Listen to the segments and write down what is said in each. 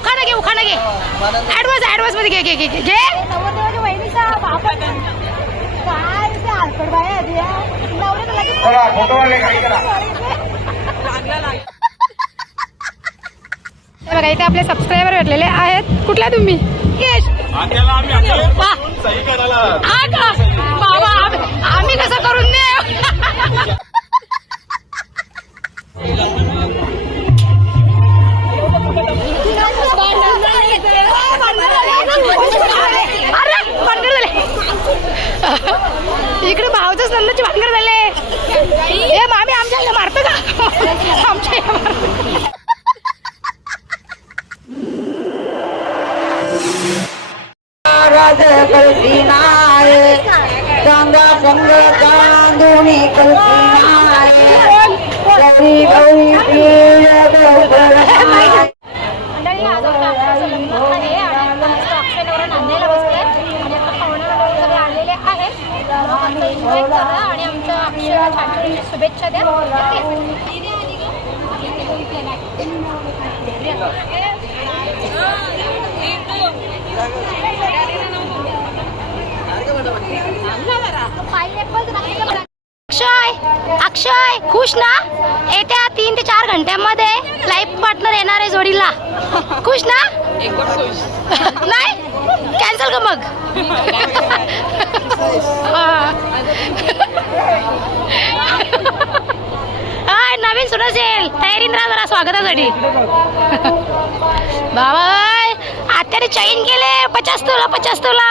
उखाणा घे उखाणा घे. ऍडव्हान्स ऍडव्हान्समध्ये घे घे घे घे बघा इथे आपले सबस्क्रायबर भेटलेले आहेत. कुठला तुम्ही? यश. आम्ही कसं करून दे भानगड झाले इकडे भावच नंदाची भानगड झाले. हे मामी आमच्या आईला मारतो का? आमच्या आईला मारतो. राज कल्पी नाय चांदा संग चांदुनी कल्पी नाय गौरी गौरी पीर गौर मंडळी आज आपलं अक्षरचं लग्न आहे आणि आपण मस्त अक्षयनवरा नांदायला बसलोय आणि आता पाहुणे मंडळी सगळे आलेले आहेत मग आता एन्जॉय करा आणि आमच्या अक्षयला छान छान अशा शुभेच्छा द्या अक्षय अक्षय खुश ना येत्या तीन त्यामध्ये लाईफ पार्टनर येणार आहे जोडीला. खुश ना? नाही? कॅन्सल का मग. हाय नवीन सुरू असेल तयारीन राहा जरा स्वागतासाठी. बाबा आत्याने चैन केले. पचास तुला पचास तुला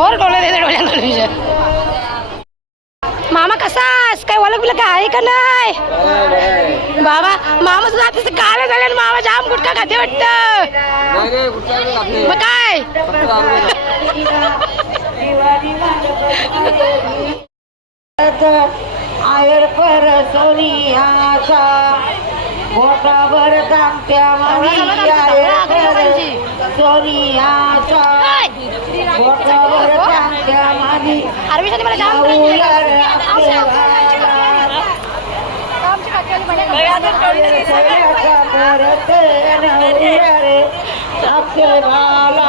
और डोळे देते डोळ्यांना तुझ्या मामा कसास काय ओळख बिलक आहे का नाही? बाबा मामा सुद्धा आता काळ झाले मामा जाम गुटखा खाते वाटत. मग काय? आयर पर सोनियाचा मोठाभर दामत्या मानी आयर पर सोनियाचा मोठाभर दामत्या मानी अरविंद मला जाम उलर आपल्या गावाला आमच्या काकाला सगळ्याचा परत नवऱ्यारे आपल्या गावाला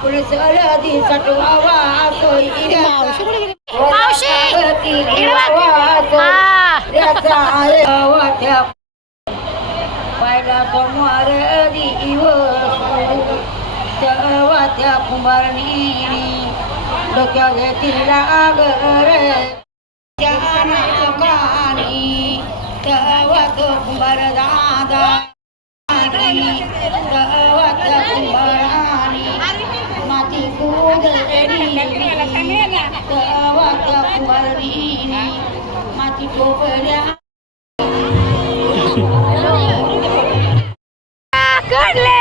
सरदी सटवावा हा. पाहिला सोमवार दिवस. तेव्हा त्या कुंभारणी डोक्या घेतील लागर कानी तेव्हा तो कुंभार दादा. त्या कुंभारानी ಕೂದಲಡಿ ಕಾವಕ ಕುವರೀನಿ ಮತಿ ಟೋಪರ್ಯ ಕಡ್ಲೆ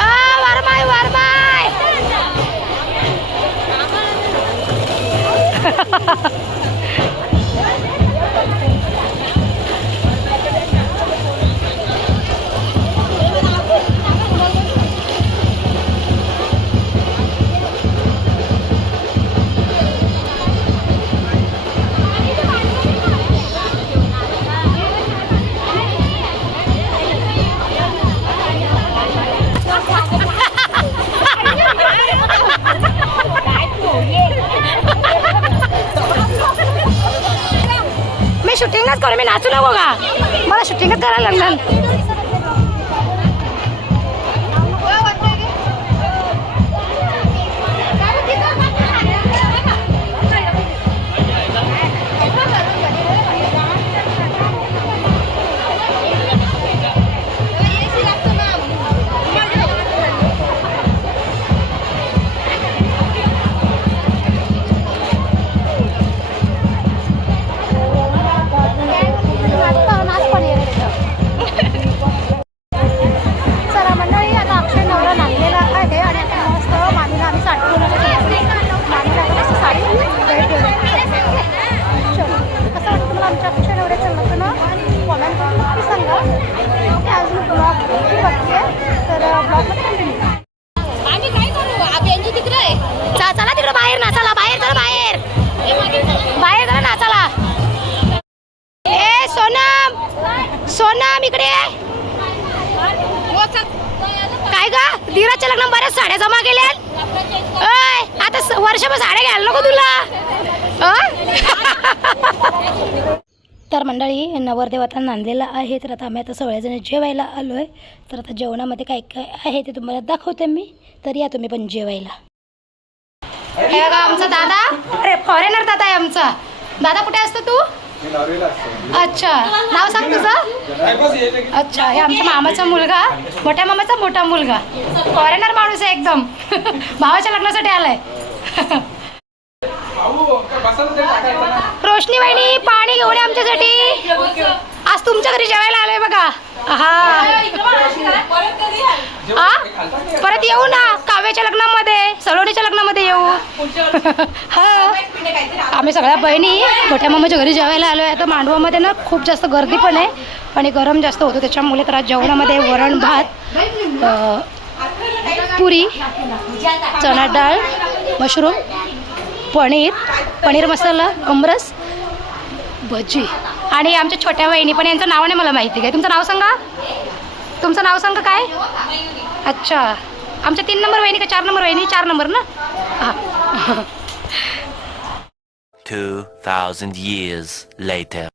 आ, वरमाय वरमाय मी शूटिंगच करू मी नाचू नको का? मला शूटिंगच करायला लागलं. तर मंडळी नवरदेव आता नांदलेला आहे. तर आता आम्ही आता सगळेजण जेवायला आलो आहे तर आता जेवणामध्ये काय काय आहे ते तुम्हाला दाखवते मी. तर या तुम्ही पण जेवायला. हे बघा आमचा दादा. अरे फॉरेनर दादा आहे आमचा. दादा कुठे असतो तू? अच्छा. नाव सांग तुझं. अच्छा हे आमच्या मामाचा मुलगा. मोठ्या मामाचा मोठा मुलगा. फॉरेनर माणूस आहे एकदम. भावाच्या लग्नासाठी आलाय. रोशनी वहिनी पाणी घेऊन आमच्यासाठी. आज तुमच्या घरी जेवायला आलोय बघा. हा. हा परत येऊ ना काव्याच्या लग्नामध्ये सलोनीच्या लग्नामध्ये येऊ. हा. आम्ही सगळ्या बहिणी मोठ्या मामाच्या घरी जेवायला आलो आहे आता मांडवामध्ये ना खूप जास्त गर्दी पण आहे आणि गरम जास्त होतं त्याच्यामुळे तर आज जेवणामध्ये वरण भात पुरी चणा डाळ मशरूम पनीर पनीर मसाला आमरस भजी. आणि आमच्या छोट्या वहिनी पण यांचं नाव नाही मला माहिती काय. तुमचं नाव सांगा. तुमचं नाव सांगा काय? अच्छा. आमच्या तीन नंबर वहिनी का चार नंबर वहिनी? चार नंबर ना? हां. 2,000 years later.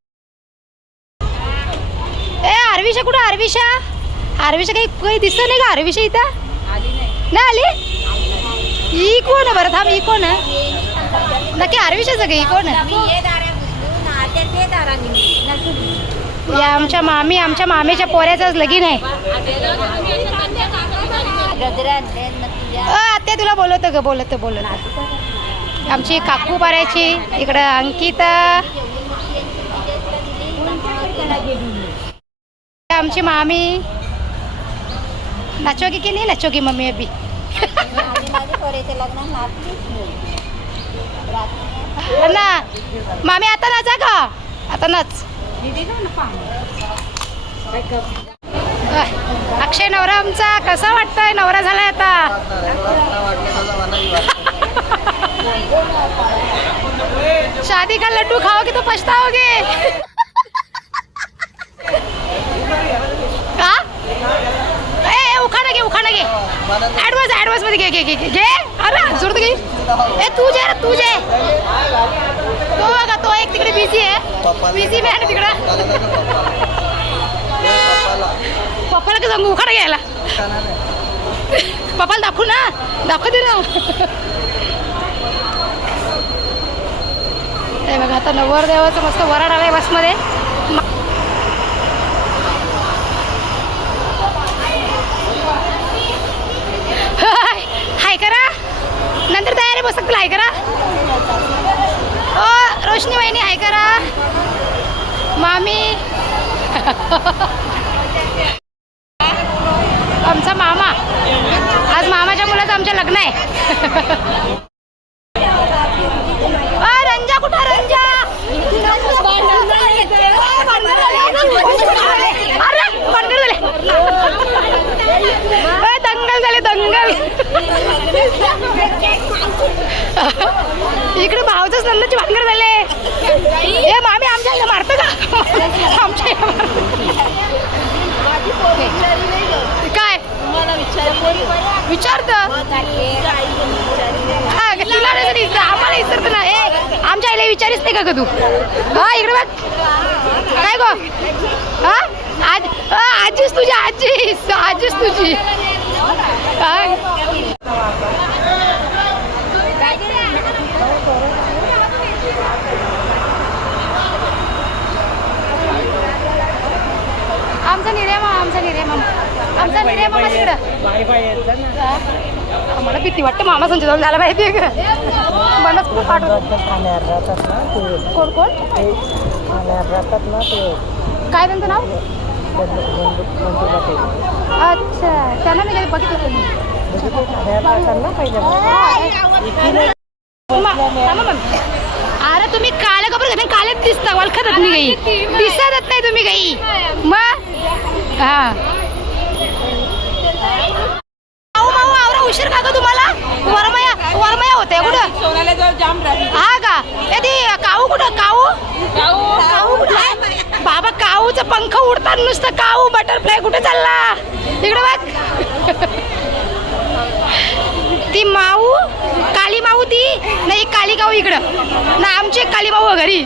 ए आरविशा कुठं? आरविशा? आरविशा काही काही दिसत नाही का आरविशा इथं? नाही आली? ही कोण आहे? बरं थांब ही कोण आहे? नक्की आरविशा सगळी कोण? या आमच्या मामी आमच्या मामीच्या पोऱ्याचंच लगीन आहे. आत्या तुला बोलवतो ग बोलवतो बोलवतो. आमची काकू पाऱ्याची इकडं अंकिता. आमची मामी. नाचोगी की नाही नाचोगी मम्मी अभी? ना मामी आता नाचा का? आता नाच. अक्षय नवरा आमचा. कसा वाटतोय? नवरा झालाय आता. शादी का लड्डू खाओगे तो पछताओगे का ए ए, उखाणा घे घे ऍडव्हान्स ऍडव्हान्समध्ये घे घे घे घे अरे जोड घे ए तू जे रे तू जे तो बघा तो एक तिकडे बिझी आहे बिझी मॅन तिकडं पप्पाला का सांगू उखाणा घ्यायला पप्पाला दाखवू ना दाखव दे ना ते बघा आता नवरदेवाचं मस्त वराड आलाय बसमध्ये बसत आहे करा. ओ रोशनी वहिनी आहे करा. मामी. आमचा मामा. आज मामाच्या मुलाचं आमचं लग्न आहे. रंजा कुठं रंजा? दंगल झाले दंगल. इकडे भावचंच नंदाची भांगर झाले ए मामी आमच्या आईला मारतं का? आमच्या काय? विचारत? हा तिला नाही तरी विचार, आम्हाला विचारत ना ए आमच्या आईला विचारीच नाही का ग तू? हा इकडे बघ. काय गो? हा? आज आजीच तुझी आजीच आजीच तुझी. काय आमचा निर्यामा आमचा निर्यामा. आमचा निर्यामा तिकडं हा. आम्हाला भीती वाटते मामा संजय जाऊन झाला माहिती आहे का मनच खूप कोण कोण? काय त्यांचं नाव? अच्छा त्यांना मी कधी बघितलं. अरे तुम्ही काळे कपडे घालून काळेच दिसता ओळखतच नाही काही. दिसतच नाही तुम्ही काही. मग? हा. माऊ माऊ आवरा उशीर का ग तुम्हाला? वरमया वरमया होते कुठं? हा का? ए ती काऊ कुठं? काऊ? काऊ कुठं आहे? बाबा काऊचं पंख उडतात नुसतं काऊ बटरफ्लाय कुठे चालला? इकडे बघ. ती माऊ काली माऊ ती? नाही काली काऊ इकडं. ना आमची एक काली माऊ आहे घरी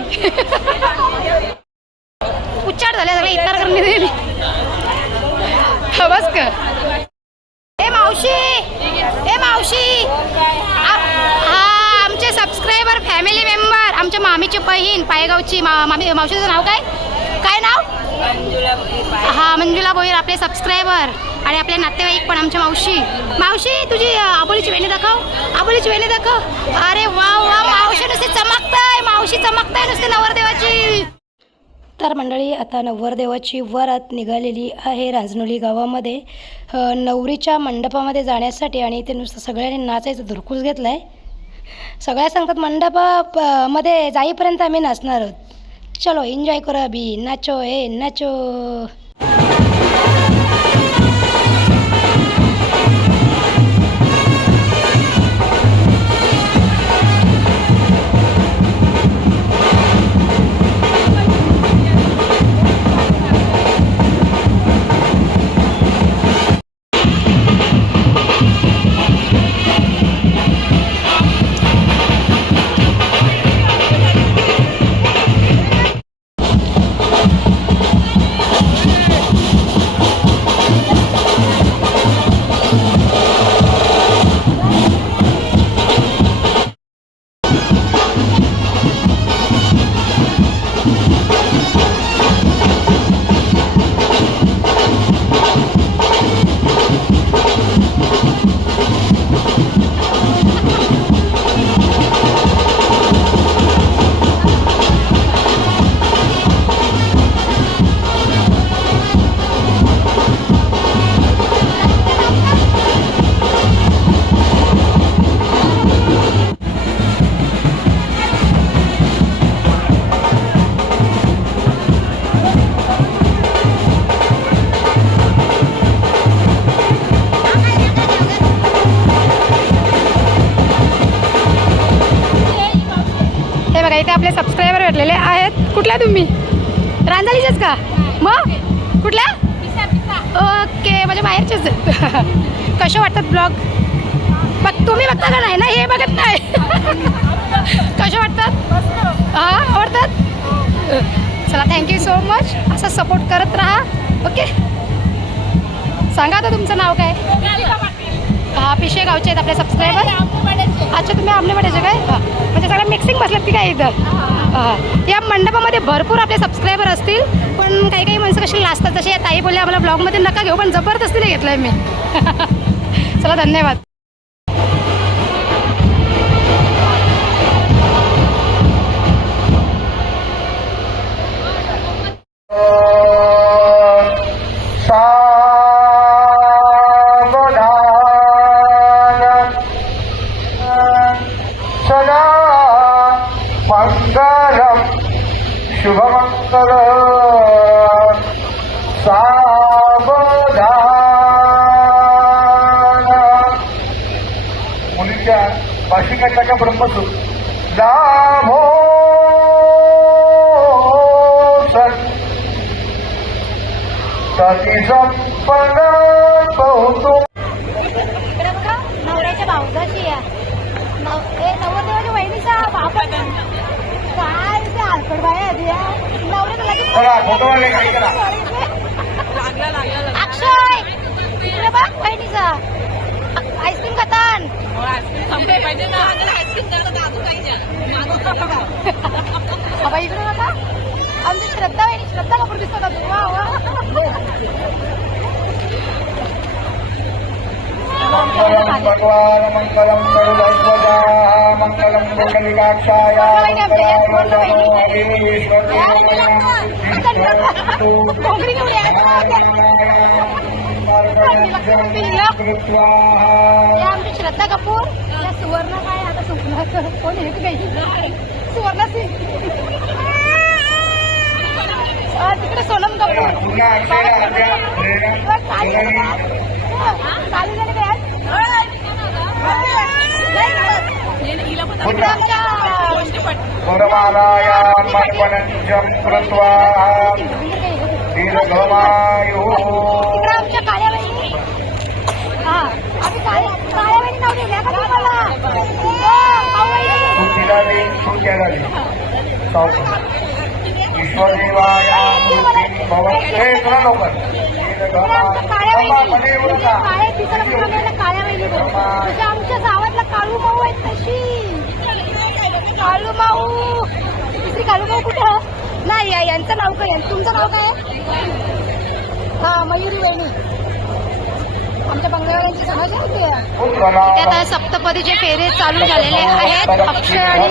उच्चार झाले सगळे इतर करणे दिली बस का ए मावशी ए मावशी आ- हा आमचे सबस्क्रायबर फॅमिली मेंबर आमच्या मामीची बहीण पायगावची मा मामी मावशीचं नाव काय? काय नाव? हा मंजुला भोईर आपले सबस्क्रायबर आणि आपले नातेवाईक पण आमच्या मावशी. मावशी तुझी आबोलीची वेणी दाखव. आबोलीची वेणी दाखव. अरे वा वा मावशी नुसती चमकताय. मावशी चमकताय नुसती नवरदेवाची. तर मंडळी आता नवरदेवाची वरात निघालेली आहे राजनोली गावामध्ये. नवरीच्या मंडपामध्ये जाण्यासाठी आणि ते नुसतं सगळ्यांनी नाचायचं धुरकूस घेतलं आहे सगळ्या सांगतात मंडपमध्ये जाईपर्यंत आम्ही नाचणार आहोत. चलो एन्जॉय करू अभी. नाचो ए नाचो. बघा इथे आपले सबस्क्रायबर भेटलेले आहेत. कुठल्या तुम्ही? रांजालीचेच का? मग? कुठल्या ओके माझ्या बाहेरचेच. कसे वाटतात ब्लॉग बघ तुम्ही बघता का नाही? ना हे बघत नाही. कसे वाटतात? हा आवडतात? चला थँक्यू सो मच असं सपोर्ट करत राहा. ओके? सांगा आता तुमचं नाव काय? हा पिशे गावचे आहेत आपले सबस्क्रायबर अच्छा तुम्ही आमले वाटायचे काय म्हणजे सगळ्या मिक्सिंग बसलं की काय इथं? या मंडपामध्ये भरपूर आपले सबस्क्रायबर असतील पण काही काही माणसं कशी लाजतात जसे या ताई बोलल्या आम्हाला ब्लॉगमध्ये नका घेऊ पण जबरदस्तीने घेतलं आहे मी. चला धन्यवाद. Oh भाषिकाच्या का ब्रह्मसूत लाभो सत् संपन्न बहुतो इकडे बघा नवऱ्याच्या आहे नवरदेवाच्या वहिनीचा बाप काय ते हलकट बाय आधी करा अक्षय इकडे बघ बहिणीचा आईस्क्रीम खातान बाबा इकडे बघा आमची श्रद्धा बहिणी श्रद्धा कपूर दिसतो का तू वा वा मङ्गलम् भगवान् मङ्गलम् गरुडध्वजा मङ्गलम् कुण्डलिकाक्षाय मङ्गलावतनो कोकणी घेऊन कृत्वा या आमची श्रद्धा कपूर या सुवर्ण काय आता सुवर्ण कोण एक नाही सुवर्ण सिंग अं, तिकडे सोनम कपूर पुन्हा अक्षय आद्या प्रेरणा चालू झालं का? चालू झालं का आज? इकडे आमच्या गुरमालायाम् अर्पणञ्जम् कृत्वा दीर्घमायुः इकडे आमच्या काळ्या आमच्या आमच्या गावातला काळू माऊ आहेत तशी काळू माऊ दुसरी काळू माऊ कुठं नाही या- यांचं नाव काय आहे? तुमचं नाव काय हा मयुरी वेणी आमच्या बंगालची समज त्यात सप्तपदीचे फेरे चालू झालेले आहेत अक्षय आणि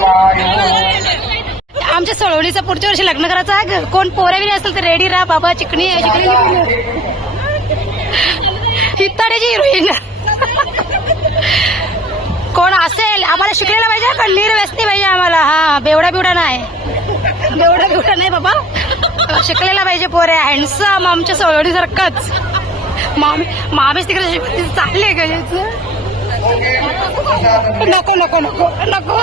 आमच्या सळवणीचं पुढच्या वर्षी लग्न करायचं आहे. कोण पोरे बी असेल तर रेडी राहा बाबा चिकणी आहे चिकणी हित्ताड्याची हिरोईन कोण असेल? आम्हाला शिकलेलं पाहिजे पण निर्व्यसनी पाहिजे आम्हाला. हा बेवडा बिवडा नाही. बेवडा बिवडा नाही बाबा. शिकलेला पाहिजे पोरे हँडसम आमच्या सळवणीसारखंच मामी मामीच तिकडे चालले का नको नको नको नको.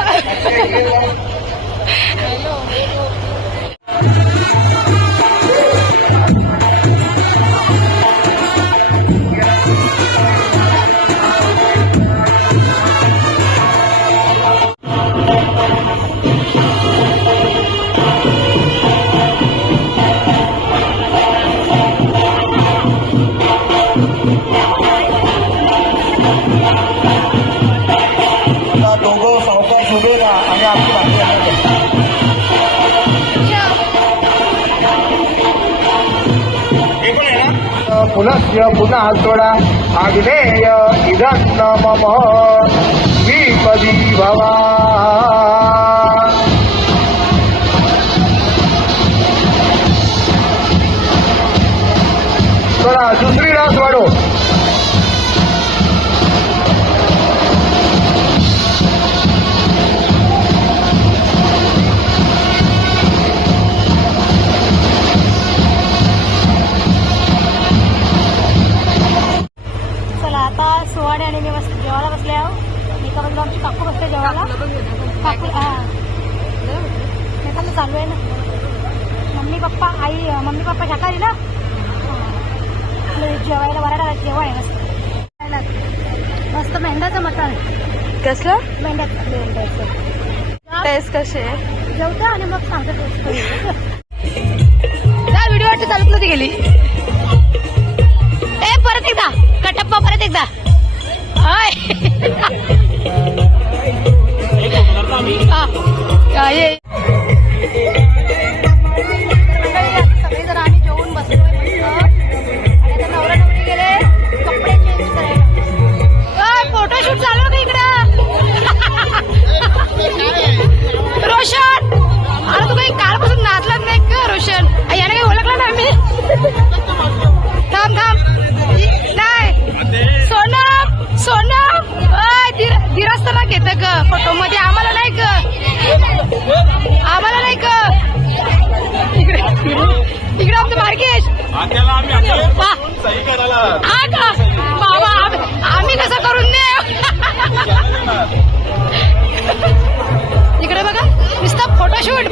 सावकाश उभे राहा आणि आपली बाकी आहे. हे पण आहे ना पुनश्च पुन्हा हात जोडा आग्नेय इदं न मम विपदी भवा चला दुसरी रास वाढो आता सोहाणे आणि मी मस्त जेवायला बसले आहो एका बाजूला आमची काकू बसते जेवायला. काकू हा. चालू आहे ना. मम्मी पप्पा आई मम्मी पप्पा शाकाहारी ना? जेवायला जेवण आहे मस्त. मस्त मेंढ्याचं मटण. कसलं? मेंढ्याचं. मेंढ्याचं. टेस्ट आहे? जेवतो आणि मग सांगतो टेस्ट व्हिडिओ वाटत चालत नव्हती गेली? परत एकदा. कटप्पा परत एकदा. हाय बाबा आम्ही कसं करून दे इकडे बघा नुसता फोटोशूट